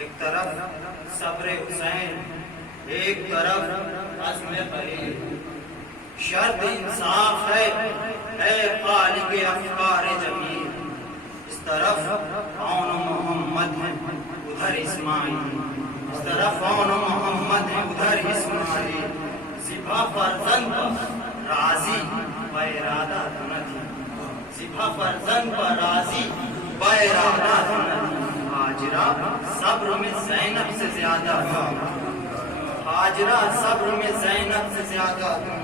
ایک طرف صبر حسین، ایک طرف عزم خلیل. شرط انصاف ہے اے خالق افکار جمیل. اس طرف عون و محمد ہے ادھر اسماعیل، اس طرف عون و محمد ہے ادھر اسماعیل. ذبح فرزند پر راضی بارادہ نہیں، ذبح فرزند پر راضی بارادہ نہیں. ہاجرہ صبر میں زینب سے زیادہ تھا، ہاجرہ صبر میں زینب سے زیادہ تھا.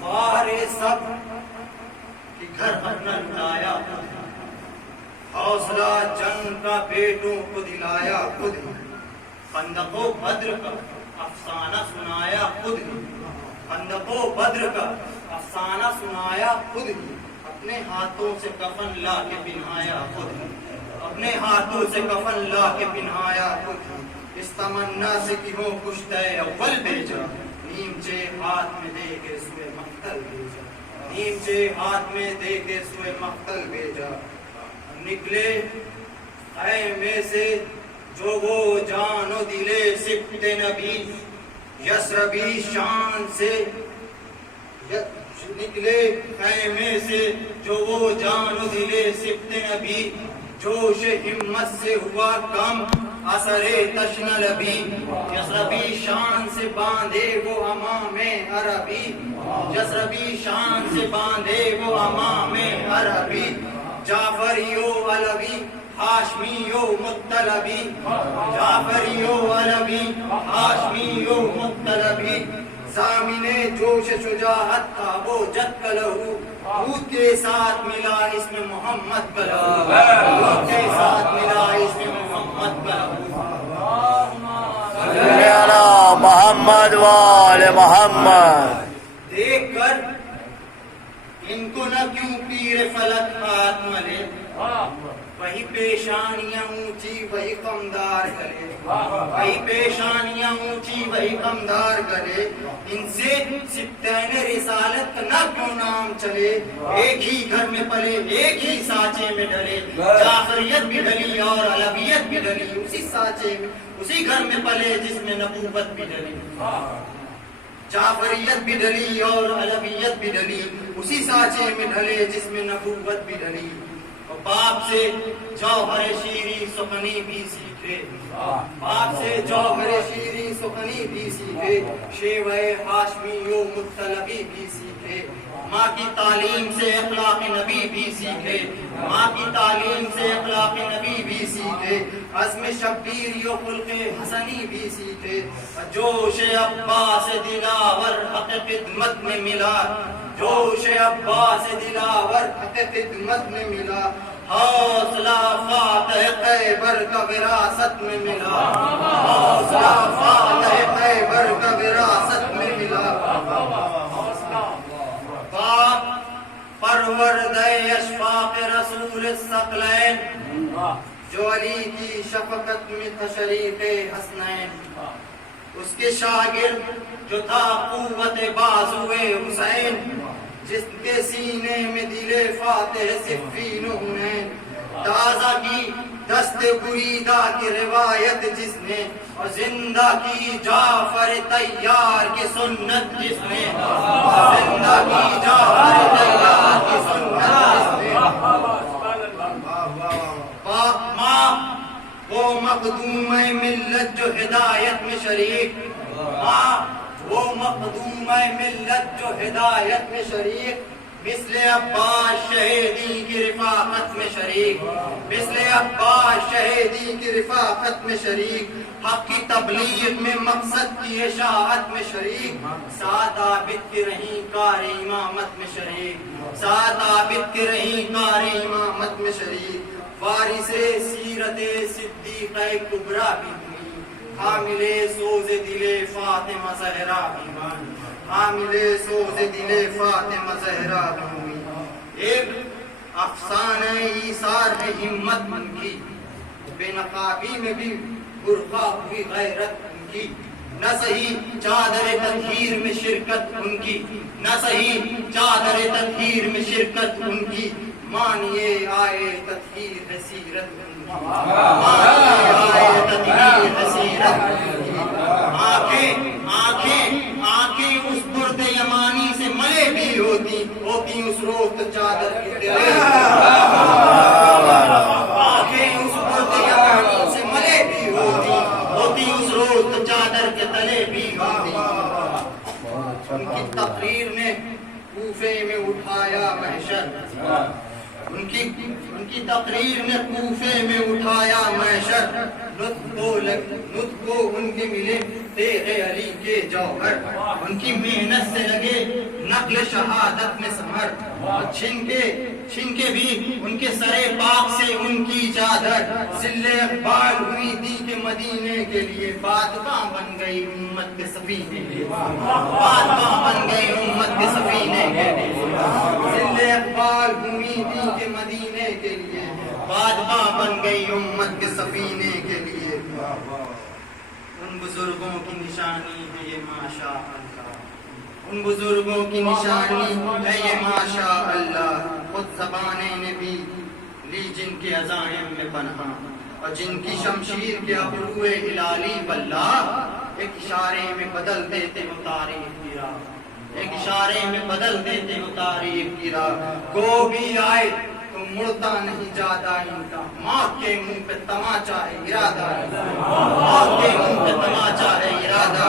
خواہر صبر کہ گھر اپنا لٹایا، حوصلہ جنگ کا بیٹوں کو دلایا خود. خندق و بدر کا افسانہ سنایا خود، خندق و بدر کا افسانہ سنایا خود. اپنے ہاتھوں سے کفن لا کے پہنایا خود، اپنے ہاتھوں سے کفن لا کے پہنایا خود. اس تمنا سے کہ ہو کشتہ اول بھیجا، نیمچے ہاتھ میں دے کے سوئے مقتل بھیجا، نیمچے ہاتھ میں دے کے سوئے مقتل بھیجا. نکلے خیمے سے جو وہ جان و دلے سبت نبی، یسربی شان سے نکلے خیمے سے جو وہ جان و دلے سبت نبی. جوش ہمت سے ہوا کم اثر تشن لبی، یسربی شان سے باندھے وہ امام عربی، یسربی شان سے باندھے وہ امام عربی. جعفریو علوی ہاشمیو مطلبی، جعفریو علوی ہاشمیو مطلبی. زامن جوش شجاعت کا وہ جد کا لہو، دودھ کے ساتھ ملا اس میں محمد کا لہو، دودھ کے ساتھ ملا اس میں محمد کا لہو. صلی علی محمد وآل محمد. دیکھ کر ان کو نہ کیوں پیر فلک ہاتھ ملے، وہی پیشانیاں اونچی وہی کمدار گلے، وہی پیشانیاں اونچی وہی کمدار گلے. ان سے سبتین رسالت کا نہ کیوں نام چلے، ایک ہی گھر میں پلے ایک ہی سانچے میں ڈلے. جعفریت بھی ڈلی اور علویت بھی ڈلی اسی سانچے میں، اسی گھر میں پلے جس میں نبوت بھی ڈلی. جعفریت بھی ڈلی اور علویت بھی ڈلی اسی سانچے میں ڈلے جس میں نبوت بھی ڈلی. باپ سے جوہر شیریں سخنی بھی سیکھے، باپ سے جوہر شیریں سخنی بھی سیکھے. شیوہ ہاشمی و مطلبی بھی سیکھے. ماں کی تعلیم سے اخلاق نبی بھی سیکھے، ماں کی تعلیم سے اخلاق نبی بھی سیکھے. عزم شبیر و خلق حسنی بھی سیکھے. جوش عباس دلاور حق خدمت میں ملا، جوش عباس دلاور حق خدمت میں ملا. حوصلہ فاتح خیبر کا وراثت میں ملا، حوصلہ فاتح خیبر کا وراثت میں ملا. باپ پروردہ اشفاق رسول الثقلین، جو علی کی شفقت میں تھا شریف حسنین. اس کے شاگرد جو تھا قوت بازوئے حسین، جس کے سینے میں دل فاتح صفین و حنین. تازہ کی دست بریدہ کی روایت جس نے، اور زندہ کی جعفر طیار کی سنت جس نے، زندہ کی جعفر طیار کی سنت جس نے. ماں وہ مخدوم ملت جو ہدایت میں شریک، ماں وہ مخدوم ملت جو ہدایت میں شریک. مثل عباس شہیدی کی رفاقت میں شریک، مثل عباس شہیدی کی رفاقت میں شریک. حق کی تبلیغ میں مقصد کی اشاعت میں شریک. ساتھ عابد کی رہی کار امامت میں شریک، ساتھ عابد کی رہی کار امامت میں شریک. وارث سیرت صدیقہ کبریٰ بھی ہوئی، حامل سوز دل فاطمہ زہرا بھی ہوئی، حامل سوز دل فاطمہ زہرا بھی ہوئی. ایک افسانہ ایثار ہے ہمت ان کی، بے نقابی میں بھی برقع ہوئی غیرت ان کی. نہ صحیح چادر تطہیر میں شرکت ان کی، نہ صحیح چادر تطہیر میں شرکت ان کی. مانیے آئے تطہیر ہے سیرت ان کی، مانیے آئے تطہیر آنکھیں اس برد یمانی سے ملے بھی ہوتی اس روز تو چادر کے تلے آنکھیں اس برد یمانی سے ملے بھی ہوتی اس روز تو چادر کے تلے بھی ہوتی ان کی تقریر نے کوفے میں اٹھایا محشر ان کی تقریر نے کوفے میں اٹھایا محشر نطق کو ان کے ملے تیغ علی کے جوہر ان کی محنت سے لگے نقل شہادت میں سمر چھن کے بھی ان کے سرے پاک سے ان کی چادر ذل اقبال ہوئی تھی کہ مدینے کے لیے بادباں بن گئی امت کے سفینے بادباں بن گئی امت کے سفینے کے لیے ذل اقبال ہوئی تھی کہ مدینے کے لیے بادباں بن گئی امت کے سفینے کے لیے ان بزرگوں کی نشانی ہے یہ ماشاء اللہ ان بزرگوں کی نشانی ہے یہ ماشاء اللہ خود زبانیں نے بھی لی جن کے عزائم میں پنہاں اور جن کی شمشیر کے ابرو ہلالی واللہ ایک اشارے میں بدل دیتے ہو تاریخ کی راہ ایک اشارے میں بدل دیتے ہو تاریخ کی راہ کو بھی آئے تو مڑتا نہیں جاتا ان کا موت کے منہ پہ تماچا ہے ارادہ موت کے منہ پہ تماچا ہے ارادہ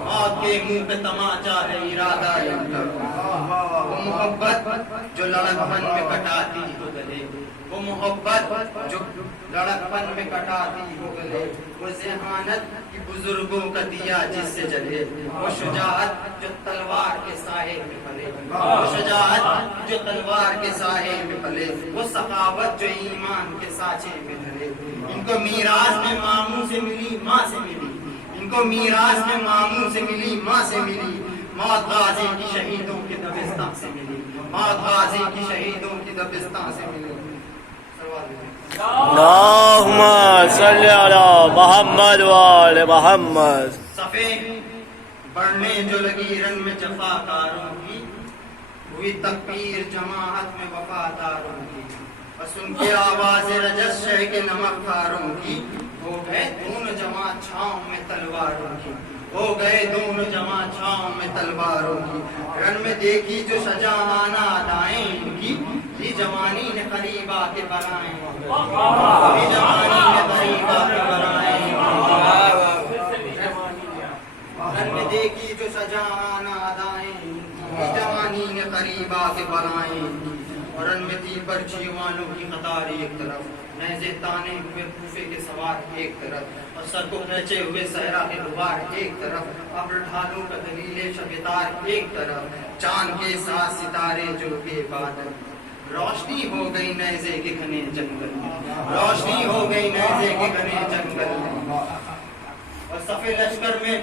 موت کے منہ پہ تماچا ہے ارادہ وہ محبت جو لڑکپن میں کٹاتی ہو گلے وہ محبت جو لڑکپن میں کٹاتی ہو گلے وہ ذہانت کی بزرگوں کا دیا جس سے جلے وہ شجاعت جو تلوار کے سائے میں پلے وہ شجاعت جو تلوار کے سائے میں پلے وہ سخاوت جو ایمان کے سانچے میں ڈھلے ان کو میراث میں ماموں سے ملی ماں سے ملی ان کو میراث میں ماموں سے ملی ماں سے ملی موت غازی کی شہیدوں کے دبستان سے ملی موت غازی کی شہیدوں کی دبستان سے ملی اللہم صلی علی محمد وآل محمد صفے بڑھنے جو لگی رن میں جفاکاروں کی ہوئی تکبیر جماعت میں وفاداروں کی بس ان کی آواز رجس شہ کے نمک کھاروں کی ہو گئے دونوں جماعت چھاؤں میں تلواروں کی ہو گئے دونوں جماعت چھاؤں میں تلواروں کی رن میں دیکھی جو شجاعانہ ادائیں ان کی یہ جوانی نے قریب آ کے بنائیں یہ جوانی نے قریب آ کے بنائیں رن میں دیکھی جو شجاعانہ ادائیں یہ جوانی نے قریب آ کے بنائیں اور رن میں تھی پرچی والوں کی قطار ایک طرف نیزے تانے ہوئے کوفے کے سوار ایک طرف اور سر کو کھینچے ہوئے صحرا کے غبار ایک طرف ابر ڈھالوں کا دلیل شبتار ایک طرف چاند کے ساتھ ستارے جو بے بادل روشنی ہو گئی نیزے کے گھنے جنگل میں روشنی ہو گئی نیزے کے گھنے جنگل میں اور صفے لشکر میں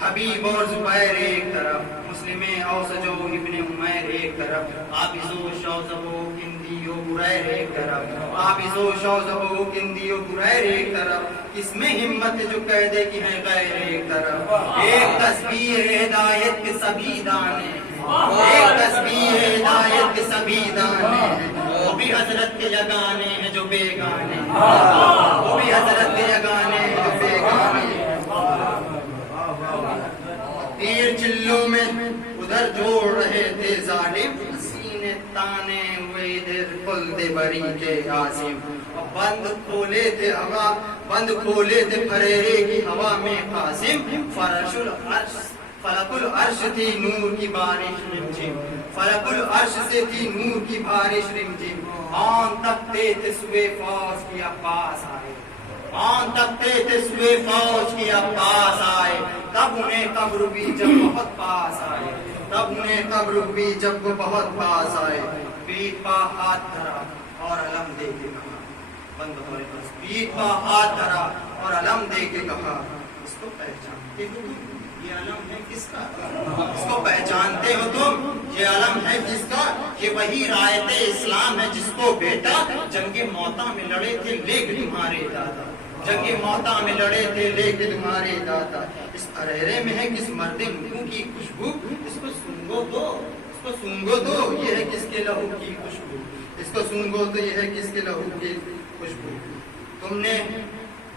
حبیب اور زبیر ایک طرف مسلم اوسج و ابن عمیر ایک طرف عابس و شوذب و کندی و بریر ایک طرف عابس و شوذب و کندی و بریر ایک طرف اس میں ہمت جو کہہ دے کہ ہے غیر ایک طرف ایک تسبیح ہدایت کے سبھی دانے ایک تسبیح ہدایت کے سبھی دانے وہ بھی حضرت کے یگانے ہیں جو بیگانے وہ بھی حضرت کے یگانے ہیں جو بیگانے تیر چلوں میں ادھر جوڑ رہے تھے ظالم سینے تانے ہوئے ادھر خلد بری کے عاصم بند کھولے تھے ہوا بند کھولے تھے پھریرے کی ہوا میں قاسم فلک العرش تھی نور کی بارش رمجم فلک العرش سے تھی نور کی بارش رمجم آن تکتے تھے سوئے فوج کی عباس آئے آن تکتے تھے سوئے فوج کی عباس آئے تب انہیں قبر بھی جب بہت پاس آئے تب انہیں قبر بھی جب وہ بہت پاس آئے پیٹ پا ہاتھ دھرا اور علم دے کے کہا بند ہوئے بس پیٹ پا ہاتھ دھرا اور علم دے کے کہا اس کو پہچانتے ہو تم یہ علم ہے کس کا اس کو پہچانتے ہو تم یہ علم ہے کس کا یہ وہی رایت اسلام ہے جس کو بیٹا جنگ موتا میں لڑے تھے لیکن تمہارے دادا جنگ موتا میں لڑے تھے لیکن تمہارے دادا اس ارہرے میں ہے کس مرد لہو کی خوشبو اس کو سونگو دو اس کو سونگو دو یہ ہے کس کے لہو کی خوشبو اس کو سونگو تو یہ ہے کس کے لہو کی خوشبو تم نے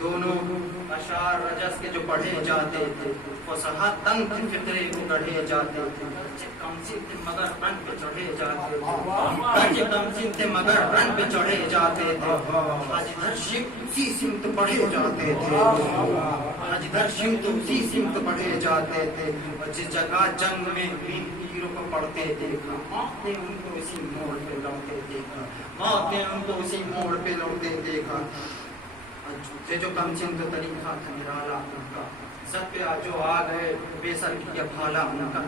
دونوں اشعار رجس کے جو پڑھے جاتے تھے فصاحت تنگ کے فقرے کو گڑھے جاتے تھے کمسن تھے مگر رن پہ چڑھے جاتے تھے کمسن تھے مگر رن پہ چڑھے جاتے تھے آج ہر شک اسی سمت پڑھے جاتے تھے آج ہر شمت اسی سمت پڑھے جاتے تھے اور جس جگہ جنگ میں تیروں کو پڑھتے دیکھا موت نے ان کو اسی موڑ پہ لوٹے دیکھا موت نے ان کو اسی موڑ پہ لوٹے دیکھا جھوٹے جو کمچن تو طریقہ تھا نرالا ان کا سب پہ جو آ گئے بے سر کیا بھالا ان کا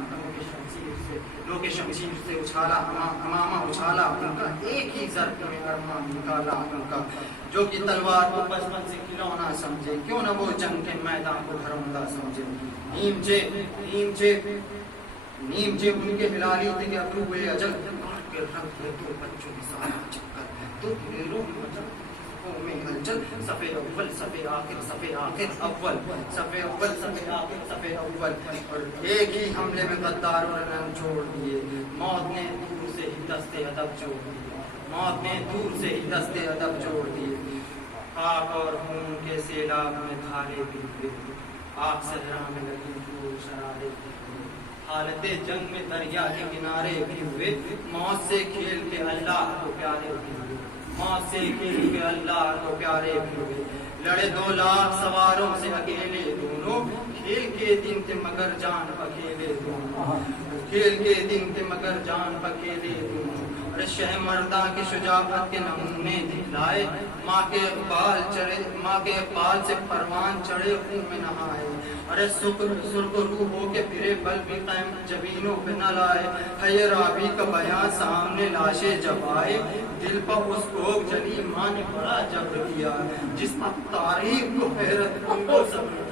لوگ شمشیر سے اچھالا امامہ اچھالا ان کا ایک ہی ضرب میں ارمان نکالا ان کا جو کہ تلوار کو بچپن سے کھلونا سمجھے کیوں نہ وہ جنگ کے میدان کو گھروندہ سمجھے نیم جے ان کے ہلالی تھے کہ ابرو ہوئے اجل کاٹ کے رکھ دے تو بچوں کی سارا چکر تو میروں میں ہلچل صفے اول صفے آخر صفے آخر اول صفے اول صفے آخر صفے اول اور ایک ہی حملے میں غداروں نے رن چھوڑ دیے موت نے دور سے ہی دستے ادب جوڑ دیے موت نے دور سے ہی دستے ادب جوڑ دیے خاک اور خون کے سیلاب میں دھارے بھی آگ صحرا میں لگی جو شرارے حالت جنگ میں دریا کے کنارے بھی ہوئے موت سے کھیل کے اللہ کو پیارے بھی ہوئے موت سے کھیل کے اللہ کو پیارے بھی ہوئے لڑے 2 لاکھ سواروں سے اکیلے دونوں کھیل کے دن تھے مگر جان پکیلے دونوں کھیل کے دن تھے مگر جان پکیلے دونوں ارے شہ مرداں کی شجاعت کے نمونے دکھلائے ماں کے اقبال سے پروان چڑھے خون میں نہائے ارے سرخ روح ہو کے پھرے بل بھی قائم جبینوں پہ نہ لائے ہے رابی کا بیان سامنے لاشیں جب آئے دل پر اس کو جلی ماں نے بڑا جبر کیا جس پر تاریخ کو حیرت کو صبر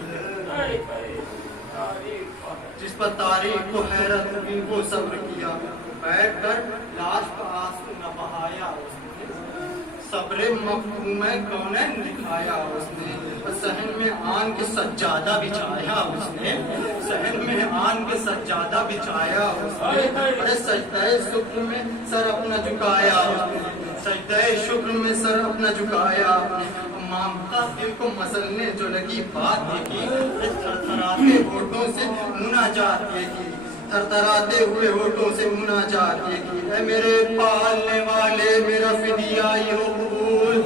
جس پر تاریخ کو حیرت کو صبر کیا بیٹھ کر لاش کا آنسو نہ بہایا اس نے صبر مفہوم کونین دکھایا اس نے صحن میں آن کے سجادہ بچھایا اس نے صحن میں آن کے سجادہ بچھایا اس نے ارے سجدہ شکر میں سر اپنا جھکایا اس نے سجدہ شکر میں سر اپنا جھکایا مامتا دل کو مسلنے جو لگی بات دیکھی تھرتھراتے ہونٹوں سے مناجات دیکھی تھرتھراتے ہوئے ہونٹوں سے مناجات دیکھی اے میرے پالنے والے میرا فدیہ ہو قبول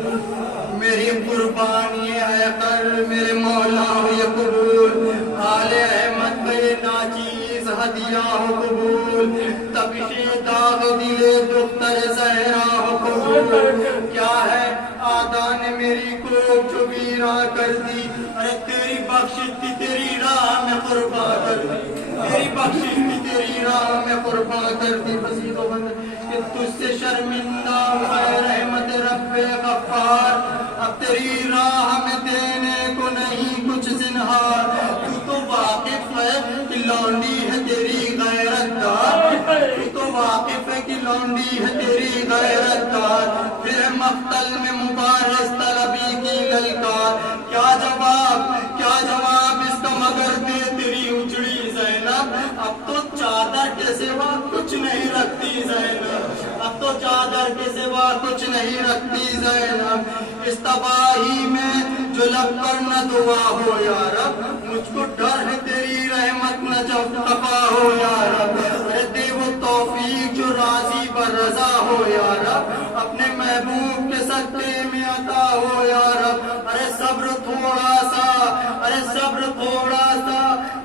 میری قربانی ہے کر میرے مولا یہ قبول آل احمد بے ناچیز ہدیہ ہو قبول تبش داغ دل دختر زہرا ہو قبول کیا ہے آدان میری کو جو ویرا کر دی ارے تیری بخشش تھی تیری راہ میں قربان کر دی تیری بخشش تھی تیری راہ میں قربان کر دی بسید و بند کہ تجھ سے شرمندہ ہے رحمت رب غفار اب تیری راہ میں دینے کو نہیں کچھ زنہار تو تو واقف ہے کہ لونڈی ہے تیری غیرت دار تو تو واقف ہے کہ لونڈی ہے تیری غیرت دار پھر مقتل میں مبارز طلبی کی للکار کیا جواب اس کا مگر دے تیری اجڑی زینب اب تو چادر کے سوا کچھ نہیں رکھتی زینب اب تو چادر کے سوا کچھ نہیں رکھتی زینب اس تباہی میں جو لب پر نہ دعا ہو یا رب مجھ کو ڈر ہے تیری رحمت نہ جب خفا ہو یا رب ارے دے وہ توفیق جو راضی بر رضا ہو یا رب اپنے محبوب کے صدقے میں عطا ہو یا رب ارے صبر تھوڑا سا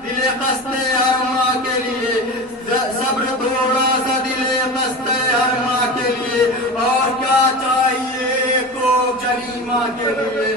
دل خستے ہر ماں کے لیے صبر تھوڑا سا دل خستے ہر ماں کے لیے اور کیا چاہیے کو جلی ماں کے لیے